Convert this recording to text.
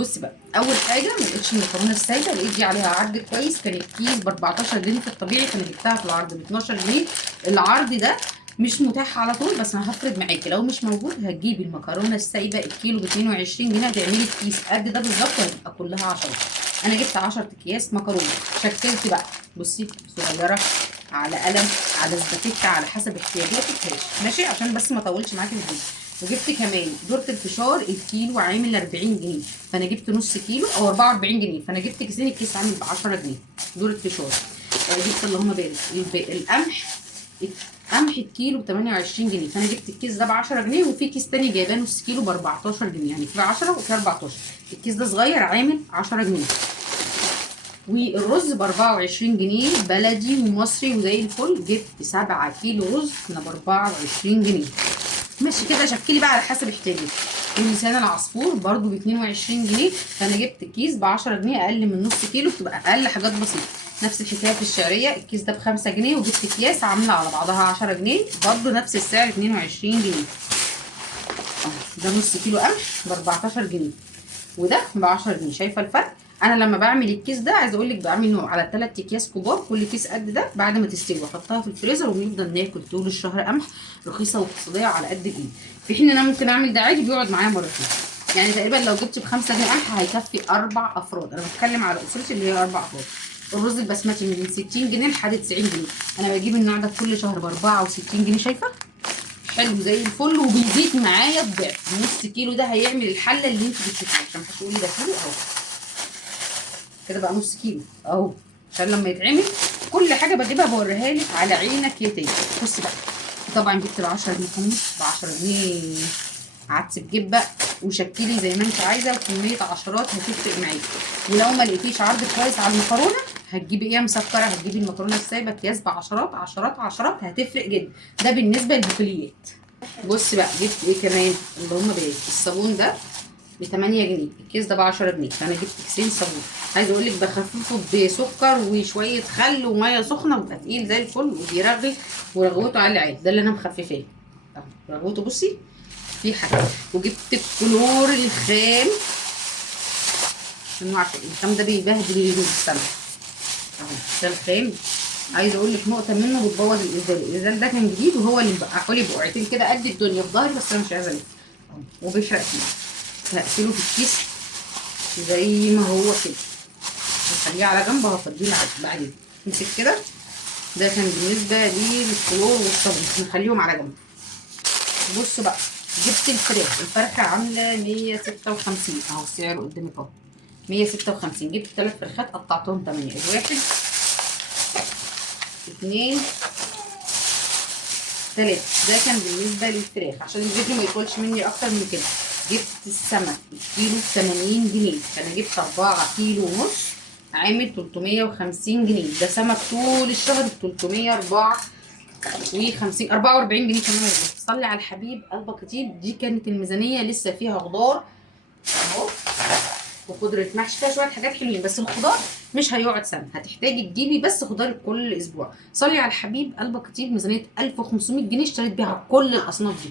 بصي بقى، اول حاجه ما لقيتش المكرونه السايبه، لقيت دي عليها عرض كويس، كان الكيس ب 14 جنيه في الطبيعي، فانا جبتها في العرض ب 12 جنيه. العرض ده مش متاح على طول، بس انا هفرض معاكي لو مش موجود هتجيبي المكرونه السايبه الكيلو ب 22 جنيه، هتعملي الكيس قد ده بالظبط وهتبقى كلها 10. انا جبت 10 اكياس مكرونه، شكلت بقى بصي صغيره على قلم على سباكيت على حسب احتياجاتك ماشي، عشان بس ما اطولش معاكي في الفيديو. وجبت كمان ذره الفشار الكيلو عامل 40 جنيه، فانا جبت نص كيلو او 44 جنيه، فانا جبت كيسين، الكيس عامل ب 10 جنيه ذره فشار. جبت اللهم بارك القمح الكيلو ب 28 جنيه، فانا جبت الكيس ده ب 10 جنيه، وفي كيس تاني جايباه نص كيلو ب 14 جنيه، يعني في 10 وفي 14. الكيس ده صغير عامل 10 جنيه. والرز ب 24 جنيه بلدي ومصري وزي الفل، جبت 7 كيلو رز ب 24 جنيه. ماشي كده، شكلي بقى على حسب احتياجي. ولسان العصفور برضو ب 22 جنيه، فانا جبت كيس ب 10 جنيه، اقل من نص كيلو، بتبقى اقل حاجات بسيطه. نفس الحكايه في الشعريه، الكيس ده ب 5 جنيه، وجبت اكياس عامله على بعضها 10 جنيه، برضو نفس السعر 22 جنيه. ده نص كيلو قمح ب 14 جنيه، وده ب 10 جنيه. شايفه الفرق؟ انا لما بعمل الكيس ده عايزه اقول لك بعمله على 3 اكياس كبار، كل كيس قد ده، بعد ما تستوي احطها في الفريزر وبنفضل ناكل طول الشهر قمح، رخيصه واقتصاديه على قد جنيه. في حين ان انا ممكن اعمل ده عادي بيقعد معايا مرتين، يعني تقريبا لو جبت ب 5 جنيه قمح هيكفي 4 افراد. انا بتكلم على اسرتي اللي هي 4 افراد. الرز البسمتي من 60 جنيه لحد 90 جنيه، انا بجيب النوع ده كل شهر ب 64 جنيه. شايفه؟ حلو زي الفل، وبيزيد معايا الضعف. نص كيلو ده هيعمل الحله اللي انت بتشوفيها، عشان محدش يقول لي ده كيلو اهو. كده بقى نص كيلو اهو، عشان لما يتعمل كل حاجه بجيبها بوريها لك على عينك يا تاني. بصي بقى، طبعا جبت ال 10 جنيه حمص، ب 10 جنيه عدس بجبه، وشكلي زي ما انت عايزه، وكميه عشرات هتفرق معاكي. ولو ما لقيتيش عرض كويس على المكرونه هتجيبي ايه مسكره، هتجيبي المكرونه السايبه اكياس بعشرات عشرات عشرات، هتفرق جدا. ده بالنسبه للبقوليات. بص بقى جبت ايه كمان، اللي هم بايه، الصابون ده ب 8 جنيه، الكيس ده ب 10 جنيه، فانا جبت كيسين صابون. عايزه اقول لك بخففه بسكر وشويه خل وميه سخنه، ويبقى تقيل زي الفل وبيرغي، ورغوته عالي عادي، ده اللي انا مخففاه اهو. رغوته بصي في حاجه. وجبت الكلور الخام، عشان عارفه الخام ده بيبهدل السمك اهو. ده الخام، عايزه اقول لك نقطه منه بتبوظ الازاز. الازاز ده كان جديد وهو اللي مبقعه لي بقعتين كده قد الدنيا في ظهري، بس انا مش عايزه الف وبيحرق فيه. هقفله في الكيس زي ما هو كده، هخليه على جنب، هفضيه بعدين. امسك كده. ده كان بالنسبه لي للكلور والصابون، نخليهم على جنب. بصوا بقى، جبت الفراخ، الفرخه عامله 156 اهو، السعر قدامك اهو 156. جبت 3 فرخات قطعتهم 8، الواحد 2 3. ده كان بالنسبه للفراخ، عشان الفيديو ما يطولش مني اكتر من كده. جبت السمك الكيلو ب 80 جنيه، فانا جبت 4 كيلو ونص عامل 350 جنيه. ده سمك طول الشهر ب 354 44 جنيه كمان. صلي على الحبيب قلبك كتير. دي كانت الميزانيه، لسه فيها خضار اهو، وقدرة محشي فيها شويه حاجات حلوين، بس الخضار مش هيقعد سنه، هتحتاجي تجيبي بس خضار كل اسبوع. صلي على الحبيب قلبك كتير، ميزانيه 1500 جنيه اشتريت بيها كل الاصناف دي.